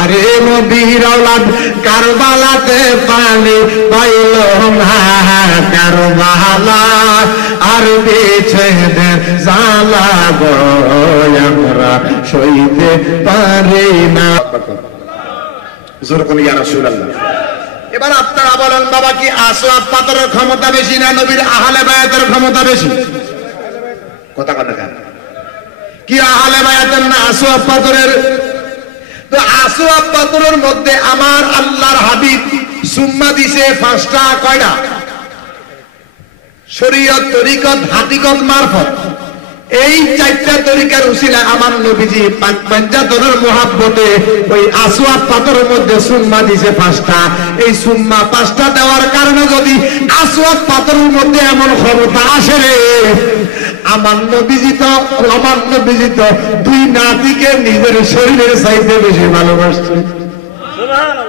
আরে নবীর আওলাদ কারবালাতে পানি পাইল না কারবালা আর বিচ্ছেদের জ্বালা গো আমরা সইতে পারি না। জোরে বলি ইয়া রাসূলুল্লাহ। এবার আপনারা বলেন বাবা কি আসওয়াদ পাথরের ক্ষমতা বেশি না নবীর আহলে বায়াতের ক্ষমতা বেশি? কথা কথা কেন কি আহলে বায়াতের না আসওয়াদ পাথরের? তো আসওয়াদ পাথরের মধ্যে আমার আল্লাহর হাবিব সুম্মা দিছে 5টা। কয়টা? শরীয়ত, তরিকত, হাকিকত, মারফত। এই 4টা তরিকার উসিলা আমার নবীজি পাক পাঞ্জাতনের মুহাব্বতে ওই আসওয়াদ পাথরের মধ্যে সুম্মা দিছে 5টা। এই সুম্মা 5টা দেওয়ার কারণে যদি আসওয়াদ পাথরের মধ্যে এমন ক্ষমতা আসে রে, আমার নবীজি তো 2 নাতিকে নিজের শরীরের চাইতে বেশি ভালোবাসছে। সুবহানাল্লাহ।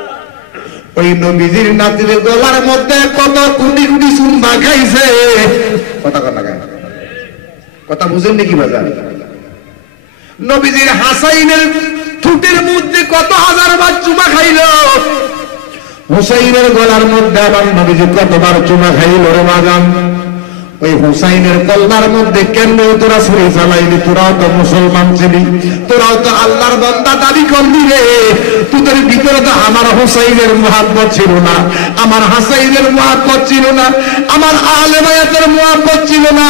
ওই নবীজির নাতির গলার মধ্যে কত কোটি কোটি সুম্মা খাইছে। কথা কথা কেন কথা বুঝেন নাকি বাজার? নবীজির হাসাইনের ঠোঁটের মধ্যে কত হাজার বার চুমা খাইল। হুসাইনের গলার মধ্যে আবার নবীজি কতবার চুমা খাইল রে বাজান। ওই হুসাইনের কল্লার মধ্যে কেন তোরা ছুরি চালাইলি? তোরাও তো মুসলমান ছিলি, তোরাও তো আল্লাহর বান্দা দাবি করলি রে। তোদের ভিতরে তো আমার হুসাইনের মুহাব্বত ছিল না, আমার হাসাইনের মুহাব্বত ছিল না, আমার আহলে বায়াতের মুহাব্বত ছিল না।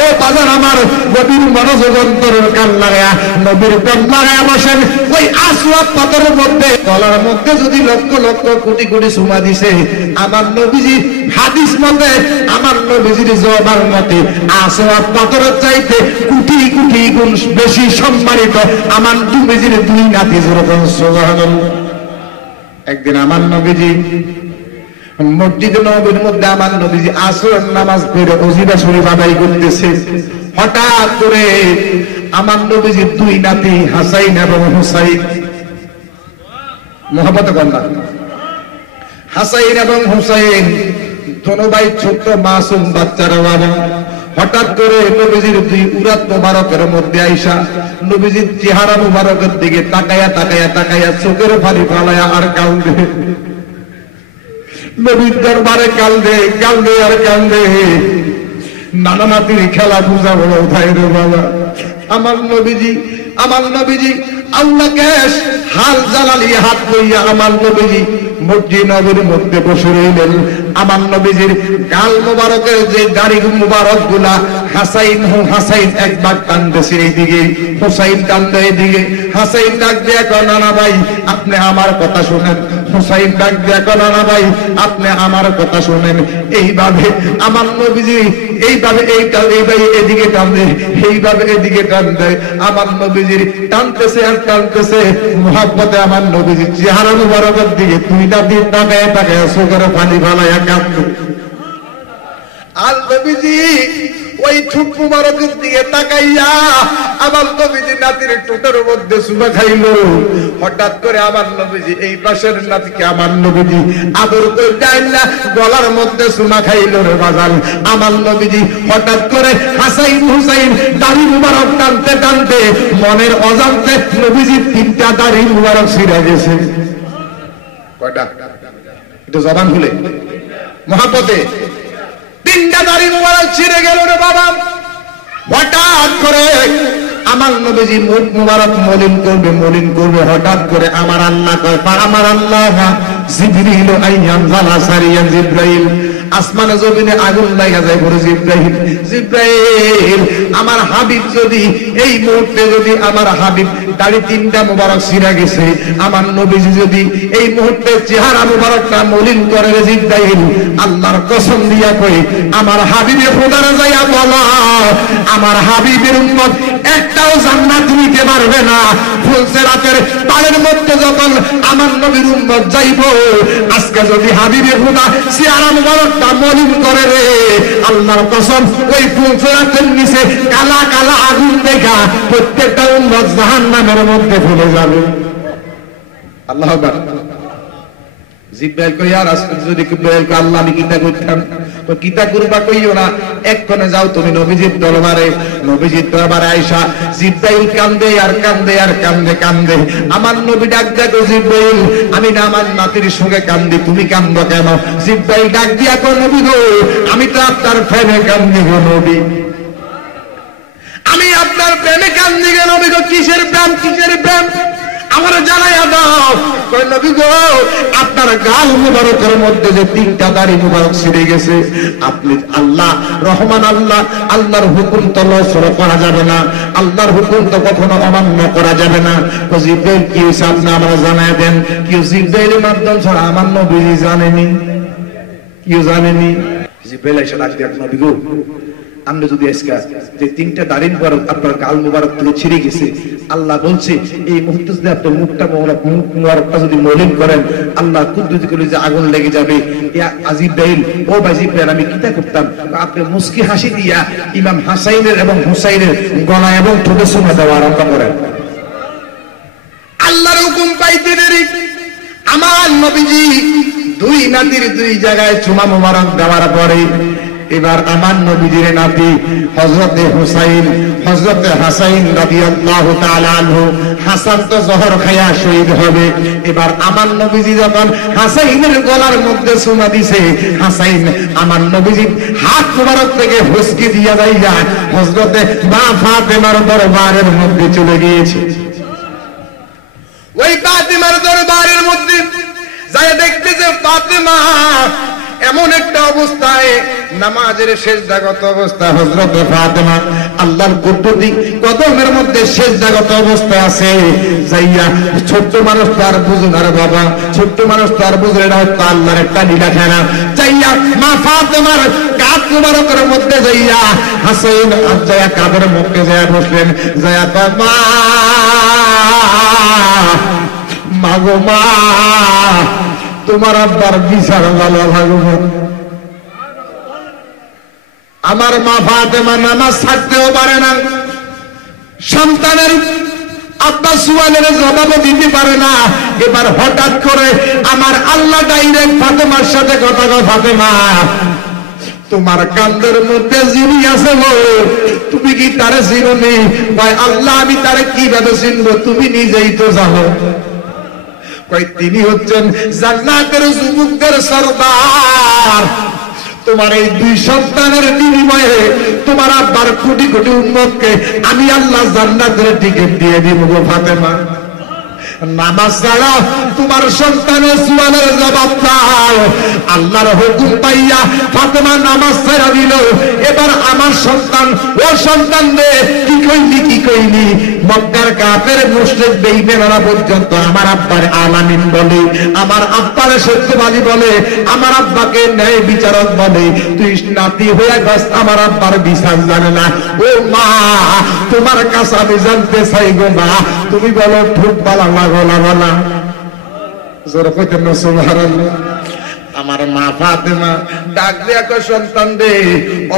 ও বাজার আমার নবীর মনোযোগ অন্তরের কান লাগায়া নবীর প্রেম লাগায়া বসেন। ওই আসওয়াদ পাথরের মধ্যে গলার মধ্যে যদি লক্ষ লক্ষ কোটি কোটি সুমা দিছে, আমার নবীজি হাদিস মতে আমার নবীজির জবান মতে আসওয়াদ পাথরের চাইতে কোটি কোটি গুণ বেশি সম্মানিত আমার নবীজির 2 নাতি। সুবহানাল্লাহ। একদিন আমার নবীজি মসজিদে নববীর মধ্যে আমার নবীজি আসরের নামাজ পড়ে ওজিবা শরীফ আদায় করতেছে। হঠাৎ করে আমার নবীজির 2 নাতি হাসাইন এবং হুসাইন, মুহাব্বত কন্যা হাসাইন এবং হুসাইন দোনো ভাই ছোট মাসুম বাচ্চারা বাবা, হঠাৎ করে নবীজির 2 উরাত মোবারকের মধ্যে আইসা নবীজির চেহারা মোবারকের দিকে তাকায়া তাকায়া তাকায়া চোখের পানি ফালায়া আর কান্দে। নবীর দরবারে কান্দে কান্দে আর কান্দে। নানা নাতির খেলা বুঝা বড় উঠায় রে বাবা। আমার নবীজি আল্লাহকে হাল জালালি হাত লইয়া আমার নবীজি মসজিদ নবীর মধ্যে বসে রইলেন। আমার নবীজির গাল মুবারকের যে দাড়ি মুবারক গুলা হাসাইন একবার টানতেছে এইদিকে, হুসাইন টানতে এইদিকে। হাসাইন ডাক দিয়ে কয় নানা ভাই আপনি আমার কথা শুনেন। হুসাইন ডাক দিয়ে কয় নানা ভাই আপনি আমার কথা শুনেন। এইভাবে আমার নবীজি এইভাবে এদিকে টানবে, এইভাবে এদিকে টানবে। আমার নবীজির টানতেছে আর টানতেছে। মুহাব্বতে আমার নবীজির চেহারা মুবারকের দিকে 2 নাতি তাকায় তাকায় চোখের পানি ফালাইয়া কাঁদতো। আর নবীজি ওই ঠোঁট মুবারকের দিকে তাকাইয়া আমার নবীজি নাতির ঠোঁটের মধ্যে চুমা খাইল। হঠাৎ করে আমার নবীজি এই পাশের নাতিকে আমার নবীজি আদর করে যায় না গলার মধ্যে চুমা খাইল রে বাজান। আমার নবীজি হঠাৎ করে হাসাইন হুসাইন দাড়ি মুবারক টানতে টানতে মনের অজান্তে নবীজির 3টা দাড়ি মুবারক ছিঁড়ে গেছে। কয়টা? এটা জবান খুলে মহাপতে 3টা দাড়ি মুবারক ছিঁড়ে গেল রে বাবা। হঠাৎ করে আমার নবীজি মুখ মুবারক মলিন করবে। হঠাৎ করে আমার আল্লাহ কয় আমার আল্লাহ জিবরিল আইয়ানজালা সারিয়ান জিব্রাইল আসমানে জমিনে আগুন লাগা যায় বলে জিব্রাইল আমার হাবিব যদি এই মুহূর্তে যদি আমার হাবিব দাড়ি 3টা মুবারক ছিঁড়া গেছে, আমার নবীজি যদি এই মুহূর্তে চেহারা মুবারকটা মলিন করে রে জিব্রাইল, আল্লাহর কসম দিয়া কই আমার হাবিবের খোদারে যাইয়া বলা আমার হাবিবের উম্মত একটাও জান্নাত নিতে পারবে না। ফুলসিরাতের পাড়ের মধ্যে যখন আমার নবীর উম্মত যাইব, আজকে যদি হাবিবের খোদা চেহারা মুবারকটা মলিন করে রে, আল্লাহর কসম ওই ফুলসিরাতের নিচে কালা কালা আগুন দেখা প্রত্যেকটা উম্মত জাহান্নামের মধ্যে ফেলে যাবে। আল্লাহু আকবার। জিব্রাইল কই আর আজকে যদি জিব্রাইল কই আল্লাহ আমি কিটা করতাম, তো কিতা করবা কইও না, এক্ষণে যাও তুমি নবীজির দরবারে। নবীজির দরবারে আয়েশা জিব্রাইল কান্দে আর কান্দে আর কান্দে কান্দে। আমার নবী ডাক দেখো জিব্রাইল, আমি না আমার নাতির সঙ্গে কান্দি, তুমি কান্দো কেন? জিব্রাইল ডাক দিয়া কো নবী গো, আমি তো আপনার প্রেমে কান্দি গো নবী, আমি আপনার প্রেমে কান্দি গো নবী গো। কিসের প্রেম, কিসের প্রেম আমার জানাইয়া দাও। কই নবী গো, আপনার গাল মুবারকের মধ্যে যে 3টা দাড়ি মুবারক ছিঁড়ে গেছে, আপনি আল্লাহ রহমান, আল্লাহ, আল্লাহর হুকুম তো লসর করা যাবে না, আল্লাহর হুকুম তো কখনো অমান্য করা যাবে না। তো জিব্রাইল কি হইছে আপনি আমরা জানাই দেন। কেউ জিব্রাইলের মাধ্যম ছাড়া আমার নবী জানেনি, কেউ জানেনি। জিব্রাইল এসে ডাক দিয়ে নবী গো, আপনি যদি আজকে যে 3টা দাড়ি মুবারক আপনার গাল মুবারক থেকে ছিঁড়ে গেছে, আল্লাহ বলছে এই মুহূর্তে যদি আপনার মুখটা মুবারকটা যদি মলিন করেন, আল্লাহ কুদরতি করে যে আগুন লেগে যাবে। জিব্রাইল, ও ভাই জিব্রাইল, আমি কিতা করতাম? আপনি মুস্কি হাসি দিয়া ইমাম হাসাইনের এবং হুসাইনের গলা এবং ঠোঁটে চুমা দেওয়া আরম্ভ করেন। আল্লাহর হুকুম পাইতে দেরি আমার নবীজি 2 নাতির 2 জায়গায় চুমা মুবারক দেওয়ার পরে এবার আমার নবীজির নাতি হযরতে হুসাইন, হযরতে হাসাইন রাদিয়াল্লাহু তাআলা আনহু, হাসান তো জহর খায়া শহীদ হবে। এবার আমার নবীজি যখন হাসাইনের গলার মধ্যে চুমা দিছে, হাসাইন আমার নবীজি হাত মুবারক থেকে হুসকি দিয়া যাইয়া হযরতে মা ফাতেমার দরবারের মধ্যে চলে গিয়েছে। ওই ফাতেমার দরবারের মধ্যে যায় দেখতেছে ফাতেমা এমন একটা অবস্থায়, নামাজের সেজদাগত অবস্থা। হযরত ফাতেমা আল্লাহর কুদরতি কদমের মধ্যে সেজদাগত অবস্থা আছে। যাইয়া ছোট্ট মানুষ তো আর বুঝে না রে বাবা, ছোট্ট মানুষ তো আর বুঝে না, তো আল্লাহর একটা লীলা খেলা। যাইয়া মা ফাতেমার কাঁধ মুবারকের মধ্যে যাইয়া হাসাইন যাইয়া কাঁধের মধ্যে যাইয়া বসলেন। যাইয়া মা, মাগো মা, তোমার আব্বার বিচার ভালো ভগবান। আমার মা ফাতেমা নামাজ ছাড়তেও পারে না, সন্তানের আব্বা সুয়ালের জবাব দিতে পারে না। এবার হঠাৎ করে আমার আল্লাহ ডাইরেক্ট ফাতেমার সাথে কথা কয়, ফাতেমা তোমার কান্দের মধ্যে যিনি আছে গো, তুমি কি তারে চিনোনি? ভাই আল্লাহ, আমি তারে কিভাবে চিনবো? তুমি নিজেই তো জানো। তিনি হচ্ছেন জান্নাতের যুবকদের সরদার। তোমার এই 2 সন্তানের বিনিময়ে তোমার আব্বার কোটি কোটি উম্মতকে আমি আল্লাহ জান্নাতের টিকিট দিয়ে দিব গো ফাতেমা। নামাজ ছাড়া তোমার সন্তানের সুয়ালের জবাব দাও। আল্লাহর হুকুম পাইয়া ফাতেমা নামাজ ছাড়া দিল। এবার আমার সন্তান, ও সন্তান রে, কি কইলি কি কইলি? মক্কার কাফের মুশরিক বেঈমানরা পর্যন্ত আমার আব্বার আলামিন বলে, আমার আব্বার সত্যবাদী বলে, আমার আব্বাকে ন্যায় বিচারক বলে। তুই নাতি হয়ে গেছ, আমার আব্বার বিচার জানে না। ও মা, তোমার কাছে আমি জানতে চাই গো মা, তুমি বলো ঠোঁট বালা না গলা বালা? জোরে কইতেন না সুবহানাল্লাহ। আমার মা ফাতেমা ডাক দিয়া কয়, সন্তান রে,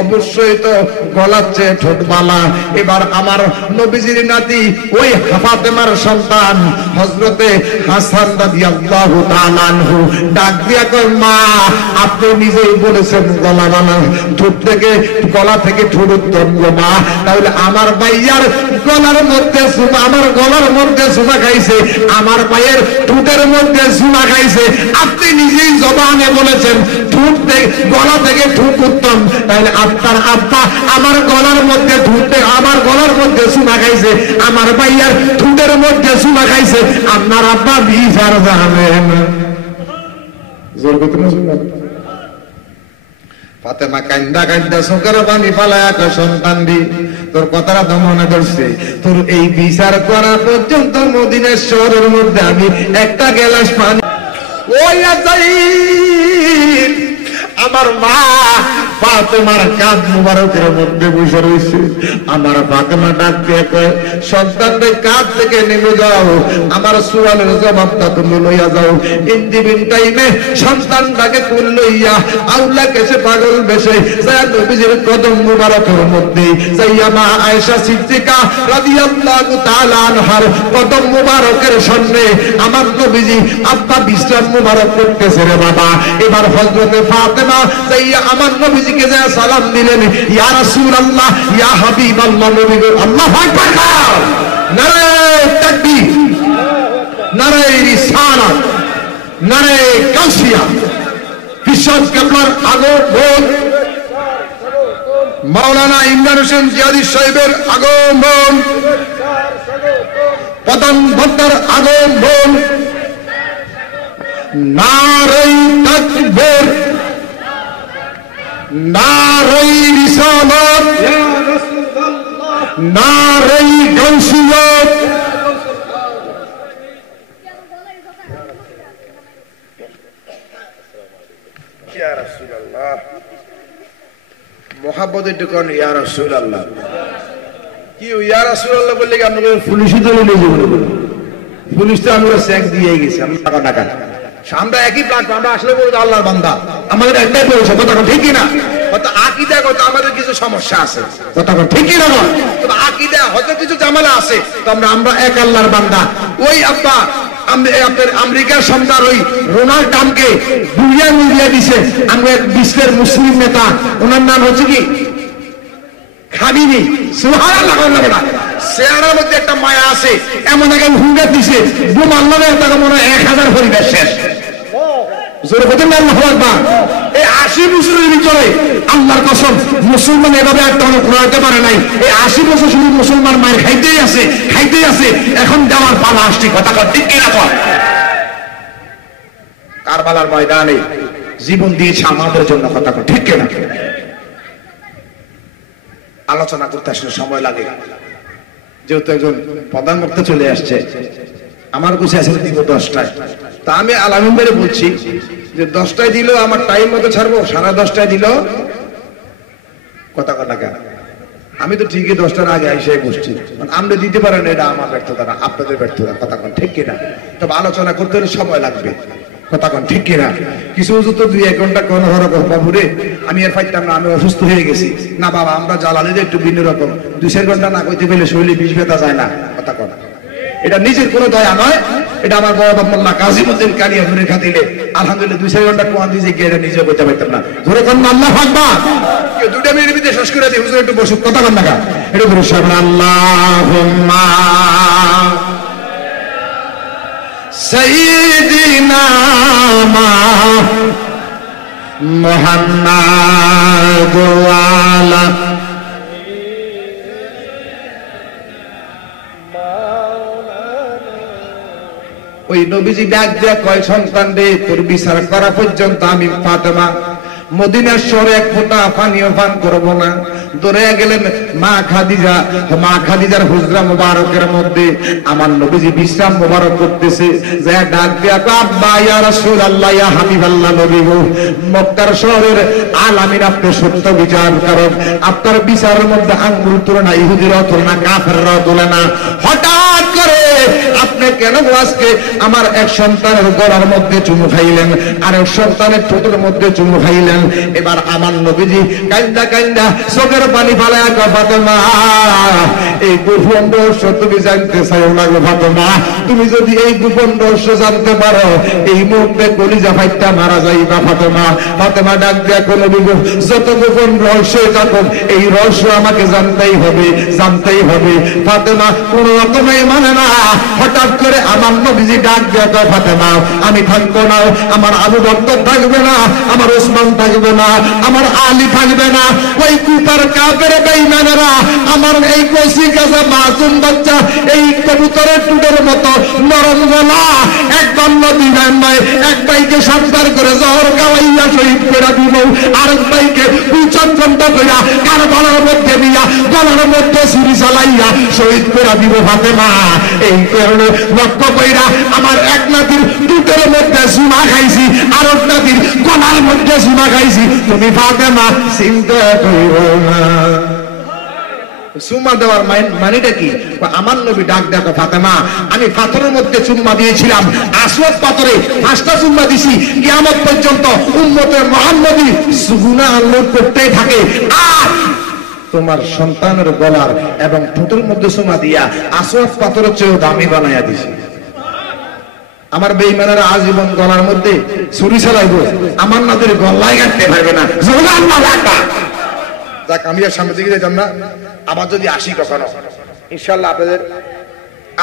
অবশ্যই তো গলার চেয়ে ঠোঁট বালা। এবার আমার নবীজির নাতি ওই ফাতেমার সন্তান হযরতে হাসান রাদিয়াল্লাহু তাআলা আনহু ডাক দিয়া কয়, মা আপনি নিজেই বলেছেন গলা বালা, ঠোঁট থেকে, গলা থেকে ঠোঁট উত্তম গো মা। তাহলে আমার ভাইয়ার গলার মধ্যে চুমা, আমার গলার মধ্যে চুমা খাইছে, আমার ভাইয়ের ঠোঁটের মধ্যে চুমা খাইছে। আপনি নিজেই জবানে বলেছেন ঠোঁট থেকে, গলা থেকে ঠোঁট উত্তম। তাহলে আপনার আব্বা আমার গলার মধ্যে ঠোঁটে, আমার গলার মধ্যে চুমা খাইছে, আমার ভাইয়ার ঠোঁটের মধ্যে চুমা খাইছে, আপনার আব্বা বিচার জানেন। জোর করতে না শুনলাম। ফাতেমা কান্দা কান্দা চোখের পানি ফালায়া কয়, সন্তান দি, তোর কথাটা তো মনে ধরছে, তোর এই বিচার করা পর্যন্ত মদিনার শহরের মধ্যে আমি একটা গ্লাস পানি। আমার মা ফাতেমার কাঁধ মুবারকের মধ্যে বসে রয়েছে। আমার ফাতেমা ডাক দিয়ে কয়, সন্তানদের কাঁধ থেকে নেমে যাও, আমার সুয়ালের জবাবটা তুমি লইয়া যাও। ইন্দিবিন টাইমে সন্তানটাকে কুল লইয়া আউলা কেসে পাগল বেশে যায় নবীজির কদম মুবারকের মধ্যে যাইয়া মা আয়েশা সিদ্দিকা রাদিয়াল্লাহু তাআলা আনহার কদম মুবারকের সামনে আমার নবীজি আব্বা বিশ্রাম মুবারক করতেছে রে বাবা। এবার হযরতে ফাতেমা ফাতেমা যাইয়া আমার নবীজিকে যা সালাম দিলেন, ইয়া রাসূলুল্লাহ, ইয়া হাবিবাল্লাহ, নবী গো। আল্লাহু আকবার। নারে তাকবীর, নারে রিসালাত, নারে কাউসিয়া। বিশ্বাস কেবলার আগমন, মাওলানা ইমরান হোসেন জিয়াদি সাহেবের আগমন, প্রধান বক্তার আগমন। নারে তাকবীর, নারে রিসালাত, নারে কাউসিয়া। ইয়া রাসূলুল্লাহ, মোহাব্বতের দোকান। ইয়া রাসূলুল্লাহ, কি ইয়া রাসূলুল্লাহ বললে কি আপনাকে পুলিশই ধরে নিয়ে যাবো? পুলিশ তো আমরা চেক দিয়ে গেছি, আমরা টাকা আমরা একই প্ল্যাটফর্ম, আমরা আসলে বলবো আল্লাহর বান্দা, আমাদের একটাই পরিচয়। কথা ঠিক কিনা? হয়তো আকীদা গত আমাদের কিছু সমস্যা আছে, কথা ঠিক কিনা? তবে আকীদা হয়তো কিছু ঝামেলা আছে, তো আমরা এক আল্লাহর বান্দা। ওই আপনার আমেরিকার সন্তান ওই রোনাল্ড ট্রাম্পকে বুঝিয়ে দিছে আমরা এক বিশ্বের মুসলিম নেতা, ওনার নাম হচ্ছে কি খামিনি। সুবহানাল্লাহ। চেহারার মধ্যে একটা মায়া আছে, এমন এক হুঙ্গা দিছে বোম আল্লাহ তাকে মনে হয় 1000 পরিবার শেষ। এই 80 বছরের ভিতরে আল্লাহর কসম মুসলমান এভাবে একটা ঘোরাতে পারে নাই। এই 80 বছর শুধু মুসলমান মায়ের খাইতেই আছে, খাইতেই আছে। এখন দেওয়ার পালা আসছে, কথা ঠিক কিনা? কারবালার ময়দানে জীবন দিয়েছে আমাদের জন্য, কথা ঠিক কিনা? আলোচনা করতে আসলে সময় লাগে, যেহেতু একজন প্রধান বক্তা চলে আসছে। আমার কাছে আছে দিব 10টায়, তা আমি আলামিন ভাইরে বলছি যে 10টায় দিলেও আমার টাইম মতো ছাড়বো, 10:30টায় দিল কথা কেন? আমি তো ঠিকই 10টার আগে এসে বসছি, আমরা দিতে পারেন, এটা আমার ব্যর্থতা না, আপনাদের ব্যর্থতা, কথা ঠিক কিনা? তবে আলোচনা করতে হলে সময় লাগবে, কথা ঠিক কিনা? কিছু তো 2-1 ঘন্টা কোন বাবুরে আমি আর ফাইতাম না, আমি অসুস্থ হয়ে গেছি না বাবা, আমরা জ্বালালে একটু ভিন্ন রকম, 2-4 ঘন্টা না কইতে পেলে শরীরে বিষ ব্যথা যায় না, কথা কন। এটা নিজের কোনো দয়া নয়, এটা আমার বড় বাবা কাজীমুদ্দিন কালিয়া ধরে খাতিলে আলহামদুলিল্লাহ 2-4 ঘন্টা কোয়ান দিয়েছে গিয়ে এটা নিজে করতে পারতাম না। ধরে কোন আল্লাহু আকবার। 2 মিনিটের ভিতরে শেষ করে দিই, হুজুর একটু বসুন, কথা কন না। এটা ধরে সামনে আল্লাহুম্মা সাইয়্যিদিনা মুহাম্মাদ ওয়া আলা ওই নবীজি ডাক দিয়া কয়, সন্তান রে, তোর বিচার করা পর্যন্ত আমি ফাতেমা মদিনার শহরে এক ফোঁটা পানিও পান করবো না। দৌড়ে গেলেন মা খাদিজা, মা খাদিজার হুজরা মুবারকের মধ্যে আমার নবীজি বিশ্রাম মুবারক করতেছে। যা ডাক দিয়া আব্বা ইয়া রাসূলুল্লাহ, ইয়া হাবিবাল্লাহ, নবী গো, মক্কার শহরের আলামিন আপনি সত্য বিচার করেন, আপনার বিচারের মধ্যে আঙ্গুল তুলে না, ইহুদিরাও তুলে না, কাফেররাও তুলে না। হঠাৎ করে আপনি কেন আজকে আমার এক সন্তানের গলার মধ্যে চুমু খাইলেন, আর এক সন্তানের ঠোঁটের মধ্যে চুমু খাইলেন? এবার আমার নবীজি কান্দা কান্দা চোখের পানি ফালায়া কয়, ফাতেমা এই গোপন রহস্য তুমি জানতে চাও না গো ফাতেমা, তুমি যদি এই গোপন রহস্য জানতে পারো এই মুহূর্তে কলিজা ফাইটটা মারা যাইবা ফাতেমা। ফাতেমা ডাক দেয়া কোন বিগো, যত গোপন রহস্য থাকুক এই রহস্য আমাকে জানতেই হবে, জানতেই হবে। ফাতেমা কোন রকমে মানে না। হঠাৎ করে আমার নবীজি ডাক দেয়া কয়, ফাতেমা আমি থাকবো না, আমার আবু বকর থাকবে না, আমার ওসমান থাকবে না, আমার আলী থাকবে না, ওই কুফার কাফের বেঈমানেরা আমার এই কচি কাঁচা মাসুম বাচ্চা এই কবুতরের টুটের মতো নরম গলা একবার নবী নয়, এক ভাইকে সাবধান করে জহর গাওয়াইয়া শহীদ করে দিব, আরেক ভাইকে 5 ঘন্টা কইরা কারবালার মধ্যে দিয়া গলার মধ্যে ছুরি চালাইয়া শহীদ করে দিব ফাতেমা। এই কারণে লক্ষ্য কইরা আমার এক নাতির টুটের মধ্যে সুমা খাইছি, আরেক নাতির গলার মধ্যে সুমা খাইছি, তুমি ফাতেমা চিন্তা করিও না। চুম্মা দেওয়ার মানেটা কি? আমার নবী ডাক দেখো, ফাতেমা আমি পাথরের মধ্যে চুম্মা দিয়েছিলাম, আসওয়াদ পাথরে 5টা চুম্মা দিছি, কিয়ামত পর্যন্ত উম্মতের মুহাম্মদী গুনাহ আল্লাহ করতেই থাকে। আর তোমার সন্তানের গলার এবং ঠোঁটের মধ্যে চুম্মা দিয়া আসওয়াদ পাথরের চেয়েও দামি বানাইয়া দিছি। আমার বেঈমানেরা আজীবন গলার মধ্যে ছুরি চালাইবো, আমার নদের গলায় কাটতে পারবে না। যাক, আমি আর সামনে দিকে যেতাম না। আবার যদি আসি কখনো ইনশাআল্লাহ আপনাদের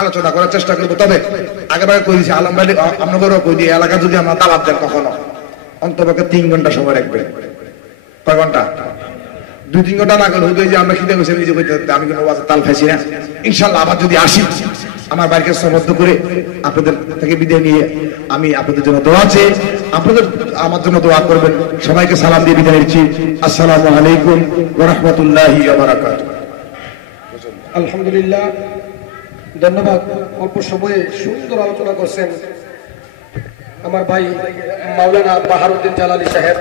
আলোচনা করার চেষ্টা করবো। তবে আগেবার কই দিয়েছি আলম ভাই, আপনাদেরও কই দিয়ে এলাকা যদি আমরা দাওয়াত দেন কখনো অন্তপক্ষে 3 ঘন্টা সময় রাখবেন। কয় ঘন্টা? 2-3 ঘন্টা না গেলে হইতো যে আমরা খিদে বসে নিজে কইতে আমি কোনো ওয়াজে তাল খাইছি না। ইনশাআল্লাহ আবার যদি আসি আমার বাড়িকে সমর্থ করে আপনাদের থেকে বিদায় নিয়ে আমি আপনাদের জন্য দোয়া চাই, আপনাদের আমার জন্য দোয়া করবেন। সবাইকে সালাম দিয়ে বিদায় নিচ্ছি। আসসালামু আলাইকুম ওয়া রাহমাতুল্লাহি ওয়া বারাকাতুহু। আলহামদুলিল্লাহ, ধন্যবাদ। অল্প সময়ে সুন্দর আলোচনা করছেন আমার ভাই মাওলানা বাহারউদ্দিন জালালী সাহেব।